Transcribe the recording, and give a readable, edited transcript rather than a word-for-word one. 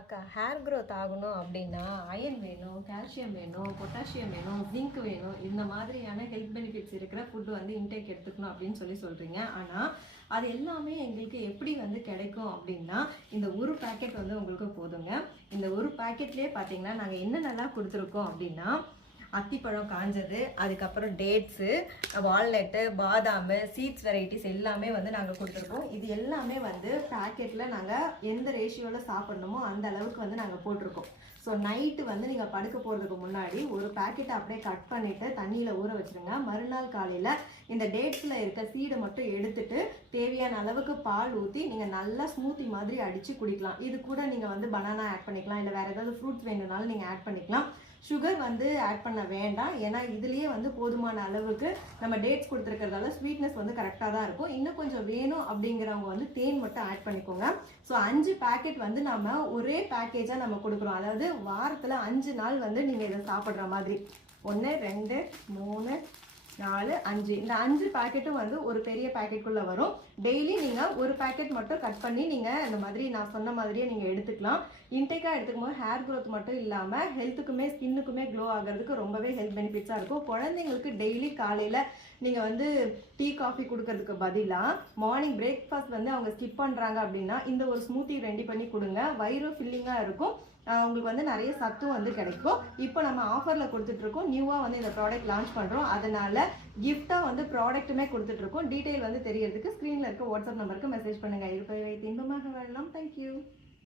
அக்கா hair growth ஆகணும் அப்படின்னா அயன் வேணும், கால்சியம் வேணும், பொட்டாசியம் வேணும், ஜிங்க் வேணும், இந்த மாதிரியான ஹெல்த் பெனிஃபிட்ஸ் இருக்கிற ஃபுட்டு வந்து இன்டேக் எடுத்துக்கணும் அப்படின்னு சொல்கிறீங்க. ஆனால் அது எல்லாமே எங்களுக்கு எப்படி வந்து கிடைக்கும் அப்படின்னா இந்த ஒரு பேக்கெட் வந்து உங்களுக்கு போதுங்க. இந்த ஒரு பேக்கெட்லேயே பார்த்தீங்கன்னா நாங்கள் என்னென்னலாம் கொடுத்துருக்கோம் அப்படின்னா அத்திப்பழம் காஞ்சது, அதுக்கப்புறம் டேட்ஸு, வால்நட்டு, பாதாம், சீட்ஸ் வெரைட்டிஸ் எல்லாமே வந்து நாங்கள் கொடுத்துருக்கோம். இது எல்லாமே வந்து பேக்கெட்டில் நாங்கள் எந்த ரேஷியோவில் சாப்பிட்ணுமோ அந்த அளவுக்கு வந்து நாங்கள் போட்டிருக்கோம். ஸோ நைட்டு வந்து நீங்கள் படுக்க போகிறதுக்கு முன்னாடி ஒரு பேக்கெட்டை அப்படியே கட் பண்ணிவிட்டு தண்ணியில் ஊற வச்சுருங்க. மறுநாள் காலையில் இந்த டேட்ஸில் இருக்க சீடை மட்டும் எடுத்துட்டு தேவையான அளவுக்கு பால் ஊற்றி நீங்கள் நல்லா ஸ்மூத்தி மாதிரி அடித்து குடிக்கலாம். இது கூட நீங்கள் வந்து பனானா ஆட் பண்ணிக்கலாம், இல்லை வேறு ஏதாவது ஃப்ரூட்ஸ் வேணும்னாலும் நீங்கள் ஆட் பண்ணிக்கலாம். சுகர் வந்து ஆட் பண்ண வேண்டாம், ஏன்னா இதுலேயே வந்து போதுமான அளவுக்கு நம்ம டேட்ஸ் கொடுத்துருக்கிறதால ஸ்வீட்னஸ் வந்து கரெக்டாக தான் இருக்கும். இன்னும் கொஞ்சம் வேணும் அப்படிங்கிறவங்க வந்து தேன் மட்டும் ஆட் பண்ணிக்கோங்க. ஸோ 5 பேக்கெட் வந்து நம்ம ஒரே பேக்கேஜாக நம்ம கொடுக்குறோம். அதாவது வாரத்தில் 5 நாள் வந்து நீங்கள் இதை சாப்பிட்ற மாதிரி 1 2 3 4 5 இந்த 5 பேக்கெட்டும் வந்து ஒரு பெரிய பேக்கெட்டுக்குள்ளே வரும். டெய்லி நீங்கள் ஒரு பேக்கெட் மட்டும் கட் பண்ணி நீங்கள் இந்த மாதிரி நான் சொன்ன மாதிரியே நீங்கள் எடுத்துக்கலாம். இன்டேக்காக எடுத்துக்கும் போது ஹேர் க்ரோத் மட்டும் இல்லாமல் ஹெல்த்துக்குமே ஸ்கின்னுக்குமே க்ளோ ஆகிறதுக்கு ரொம்பவே ஹெல்த் பெனிஃபிட்ஸாக இருக்கும். குழந்தைங்களுக்கு டெய்லி காலையில் நீங்கள் வந்து டீ காஃபி கொடுக்கறதுக்கு பதிலாக மார்னிங் பிரேக்ஃபாஸ்ட் வந்து அவங்க ஸ்கிப் பண்ணுறாங்க அப்படின்னா இந்த ஒரு ஸ்மூத்தி ரெடி பண்ணி கொடுங்க. வயிறு ஃபில்லிங்காக இருக்கும், உங்களுக்கு வந்து நிறைய சத்தும் வந்து கிடைக்கும். இப்போ நம்ம ஆஃபரில் கொடுத்துட்ருக்கோம். நியூவாக வந்து இந்த ப்ராடக்ட் லான்ச் பண்ணுறோம், அதனால் கிஃப்டாக வந்து ப்ராடக்ட்டுமே கொடுத்துட்ருக்கோம். டீட்டெயில் வந்து தெரியறதுக்கு ஸ்க்ரீனில் இருக்க வாட்ஸ்அப் நம்பருக்கு மெசேஜ் பண்ணுங்கள். இருப்பை வைத்து இன்பமாக வாழலாம். தேங்க்யூ.